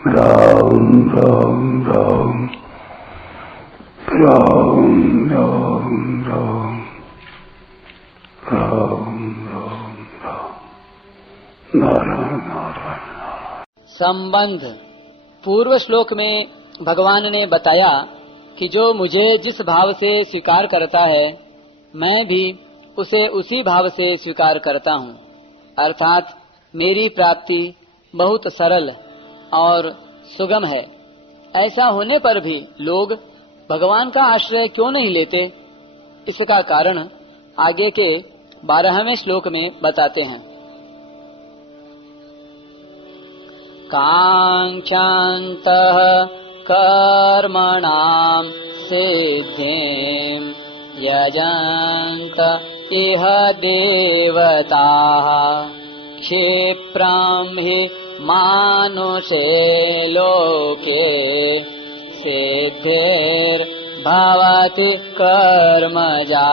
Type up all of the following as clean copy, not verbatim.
राम राम राम राम राम राम राम राम राम नारायण नारायण। संबंध। पूर्व श्लोक में भगवान ने बताया कि जो मुझे जिस भाव से स्वीकार करता है मैं भी उसे उसी भाव से स्वीकार करता हूँ। अर्थात मेरी प्राप्ति बहुत सरल और सुगम है। ऐसा होने पर भी लोग भगवान का आश्रय क्यों नहीं लेते, इसका कारण आगे के 12वें श्लोक में बताते हैं। कांक्षन्तः कर्मणां सिद्धिं यजन्त इह देवताः क्षिप्रं हि मानुषे लोके सिद्धिर्भवति कर्मजा।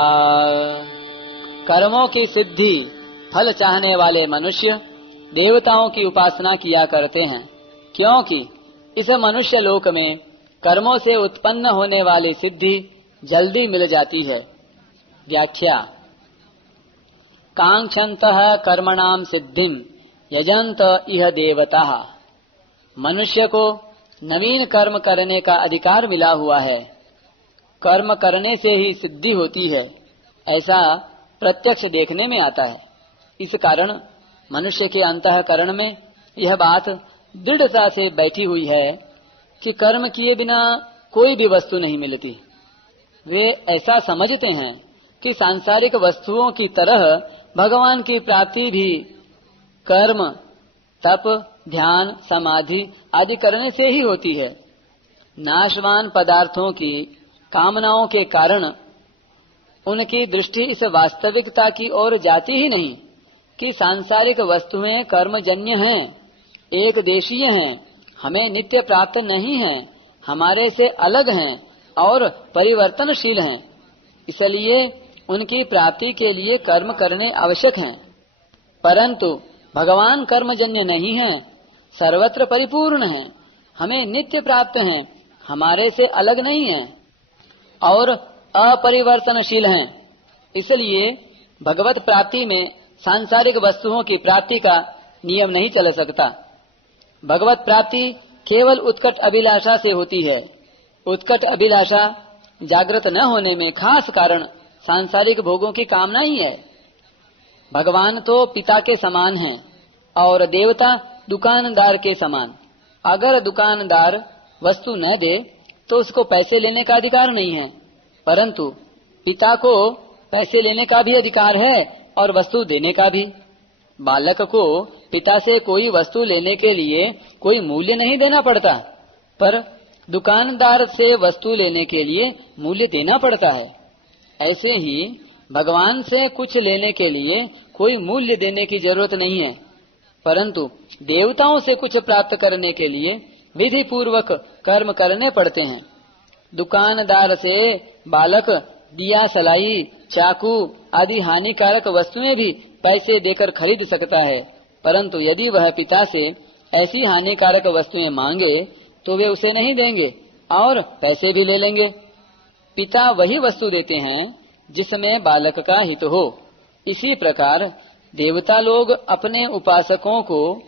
कर्मों की सिद्धि फल चाहने वाले मनुष्य देवताओं की उपासना किया करते हैं, क्योंकि इस मनुष्य लोक में कर्मों से उत्पन्न होने वाली सिद्धि जल्दी मिल जाती है। व्याख्या। कांक्षन्तः कर्मणां सिद्धिं यजन्त इह देवताः। मनुष्य को नवीन कर्म करने का अधिकार मिला हुआ है। कर्म करने से ही सिद्धि होती है, ऐसा प्रत्यक्ष देखने में आता है। इस कारण मनुष्य के अंतःकरण में यह बात दृढ़ता से बैठी हुई है कि कर्म किए बिना कोई भी वस्तु नहीं मिलती। वे ऐसा समझते हैं कि सांसारिक वस्तुओं की तरह भगवान की प्राप्ति भी कर्म, तप, ध्यान, समाधि आदि करने से ही होती है। नाशवान पदार्थों की कामनाओं के कारण उनकी दृष्टि इस वास्तविकता की ओर जाती ही नहीं कि सांसारिक वस्तुएं कर्मजन्य हैं, एक देशीय हैं, हमें नित्य प्राप्त नहीं हैं, हमारे से अलग हैं और परिवर्तनशील हैं। इसलिए उनकी प्राप्ति के लिए कर्म करने आवश्यक हैं। परंतु भगवान कर्मजन्य नहीं है, सर्वत्र परिपूर्ण है, हमें नित्य प्राप्त हैं, हमारे से अलग नहीं है और अपरिवर्तनशील हैं। इसलिए भगवत प्राप्ति में सांसारिक वस्तुओं की प्राप्ति का नियम नहीं चल सकता। भगवत प्राप्ति केवल उत्कट अभिलाषा से होती है। उत्कट अभिलाषा जागृत न होने में खास कारण सांसारिक भोगों की कामना ही है। भगवान तो पिता के समान हैं और देवता दुकानदार के समान। अगर दुकानदार वस्तु न दे तो उसको पैसे लेने का अधिकार नहीं है, परंतु पिता को पैसे लेने का भी अधिकार है और वस्तु देने का भी। बालक को पिता से कोई वस्तु लेने के लिए कोई मूल्य नहीं देना पड़ता, पर दुकानदार से वस्तु लेने के लिए मूल्य देना पड़ता है। ऐसे ही भगवान से कुछ लेने के लिए कोई मूल्य देने की जरूरत नहीं है, परंतु देवताओं से कुछ प्राप्त करने के लिए विधि पूर्वक कर्म करने पड़ते हैं। दुकानदार से बालक दिया, सलाई, चाकू आदि हानिकारक वस्तुएं भी पैसे देकर खरीद सकता है, परंतु यदि वह पिता से ऐसी हानिकारक वस्तुएं मांगे तो वे उसे नहीं देंगे और पैसे भी ले लेंगे। पिता वही वस्तु देते हैं जिसमें बालक का हित हो। इसी प्रकार देवता लोग अपने उपासकों को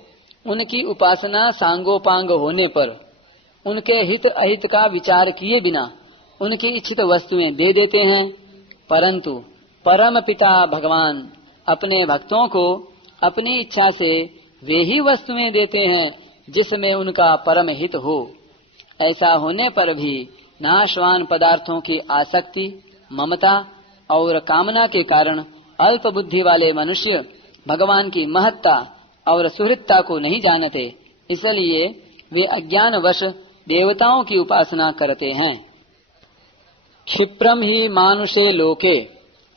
उनकी उपासना सांगोपांग होने पर उनके हित अहित का विचार किए बिना उनकी इच्छित वस्तुएं दे देते हैं, परंतु परम पिता भगवान अपने भक्तों को अपनी इच्छा से वे ही वस्तुएं देते हैं जिसमें उनका परम हित हो। ऐसा होने पर भी नाशवान पदार्थों की आसक्ति, ममता और कामना के कारण अल्प बुद्धि वाले मनुष्य भगवान की महत्ता और सुहृदता को नहीं जानते। इसलिए वे अज्ञानवश देवताओं की उपासना करते हैं। क्षिप्रम ही मानुषे लोके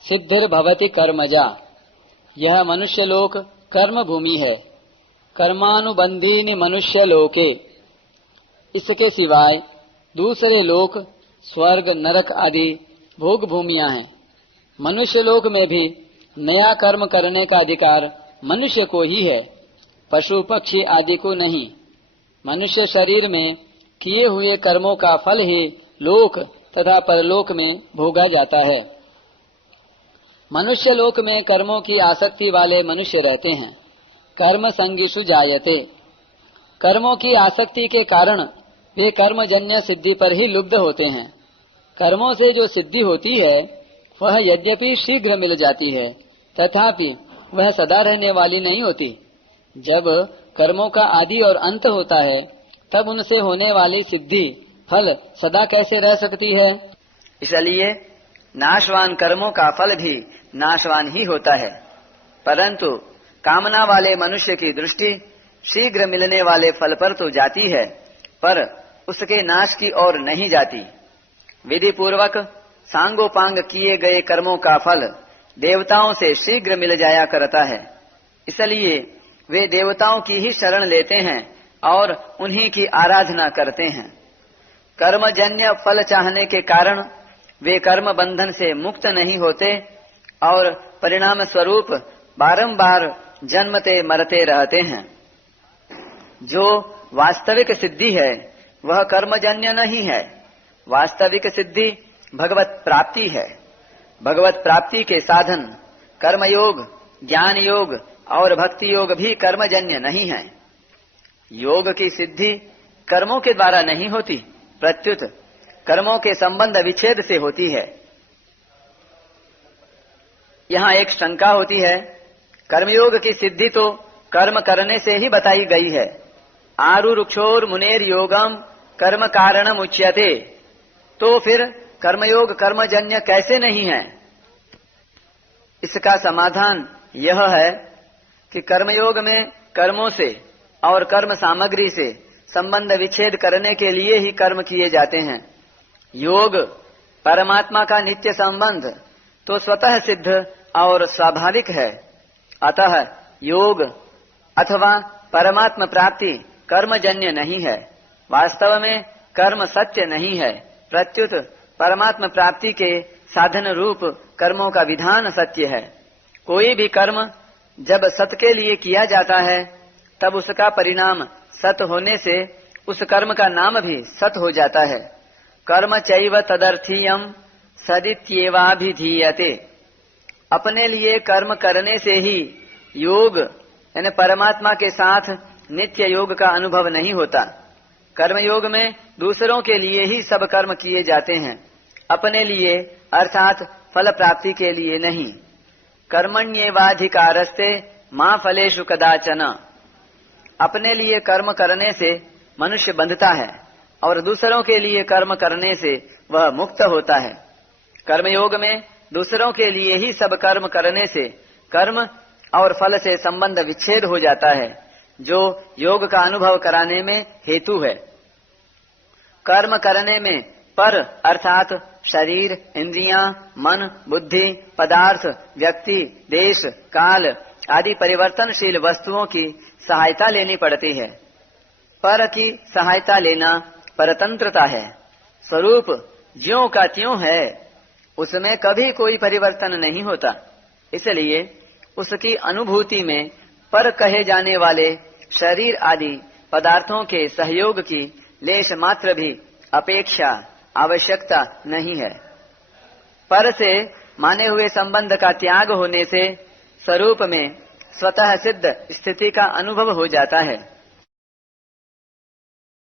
सिद्धिर्भवति कर्मजा। यह मनुष्य लोक कर्म भूमि है। कर्मानुबंधीनि मनुष्य लोके। इसके सिवाय दूसरे लोक स्वर्ग, नरक आदि भोग भूमियां हैं। मनुष्य लोक में भी नया कर्म करने का अधिकार मनुष्य को ही है, पशु पक्षी आदि को नहीं। मनुष्य शरीर में किए हुए कर्मों का फल ही लोक तथा परलोक में भोगा जाता है। मनुष्य लोक में कर्मों की आसक्ति वाले मनुष्य रहते हैं। कर्म संगिषु जायते। कर्मों की आसक्ति के कारण वे कर्मजन्य सिद्धि पर ही लुब्ध होते हैं। कर्मों से जो सिद्धि होती है वह यद्यपि शीघ्र मिल जाती है, तथापि वह सदा रहने वाली नहीं होती। जब कर्मों का आदि और अंत होता है तब उनसे होने वाली सिद्धि फल सदा कैसे रह सकती है। इसलिए नाशवान कर्मों का फल भी नाशवान ही होता है, परंतु कामना वाले मनुष्य की दृष्टि शीघ्र मिलने वाले फल पर तो जाती है, पर उसके नाश की ओर नहीं जाती। विधि पूर्वक सांगोपांग किए गए कर्मों का फल देवताओं से शीघ्र मिल जाया करता है, इसलिए वे देवताओं की ही शरण लेते हैं और उन्हीं की आराधना करते हैं। कर्मजन्य फल चाहने के कारण वे कर्म बंधन से मुक्त नहीं होते और परिणाम स्वरूप बारंबार जन्मते मरते रहते हैं। जो वास्तविक सिद्धि है वह कर्मजन्य नहीं है। वास्तविक सिद्धि भगवत प्राप्ति है। भगवत प्राप्ति के साधन कर्मयोग, ज्ञान योग और भक्ति योग भी कर्मजन्य नहीं है। योग की सिद्धि कर्मों के द्वारा नहीं होती, प्रत्युत कर्मों के संबंध विच्छेद से होती है। यहाँ एक शंका होती है, कर्मयोग की सिद्धि तो कर्म करने से ही बताई गई है। आरुरुक्षोर मुनेर योगम कर्म कारणम उच्यते, तो फिर कर्मयोग कर्मजन्य कैसे नहीं है। इसका समाधान यह है कि कर्मयोग में कर्मों से और कर्म सामग्री से संबंध विच्छेद करने के लिए ही कर्म किए जाते हैं। योग परमात्मा का नित्य संबंध तो स्वतः सिद्ध और स्वाभाविक है, अतः योग अथवा परमात्मा प्राप्ति कर्मजन्य नहीं है। वास्तव में कर्म सत्य नहीं है, प्रत्युत परमात्मा प्राप्ति के साधन रूप कर्मों का विधान सत्य है। कोई भी कर्म जब सत के लिए किया जाता है तब उसका परिणाम सत होने से उस कर्म का नाम भी सत हो जाता है। कर्म चैव तदर्थीयम सदित्येवाभिधीयते। अपने लिए कर्म करने से ही योग यानी परमात्मा के साथ नित्य योग का अनुभव नहीं होता। कर्मयोग में दूसरों के लिए ही सब कर्म किए जाते हैं, अपने लिए अर्थात फल प्राप्ति के लिए नहीं। कर्मण्येवाधिकारस्ते मां फलेषु कदाचन। अपने लिए कर्म करने से मनुष्य बंधता है और दूसरों के लिए कर्म करने से वह मुक्त होता है। कर्मयोग में दूसरों के लिए ही सब कर्म करने से कर्म और फल से संबंध विच्छेद हो जाता है, जो योग का अनुभव कराने में हेतु है। कर्म करने में पर अर्थात शरीर, इंद्रियां, मन, बुद्धि, पदार्थ, व्यक्ति, देश, काल आदि परिवर्तनशील वस्तुओं की सहायता लेनी पड़ती है। पर की सहायता लेना परतंत्रता है। स्वरूप ज्यों का त्यों है, उसमें कभी कोई परिवर्तन नहीं होता। इसलिए उसकी अनुभूति में पर कहे जाने वाले शरीर आदि पदार्थों के सहयोग की लेश मात्र भी अपेक्षा आवश्यकता नहीं है। पर से माने हुए संबंध का त्याग होने से स्वरूप में स्वतः सिद्ध स्थिति का अनुभव हो जाता है।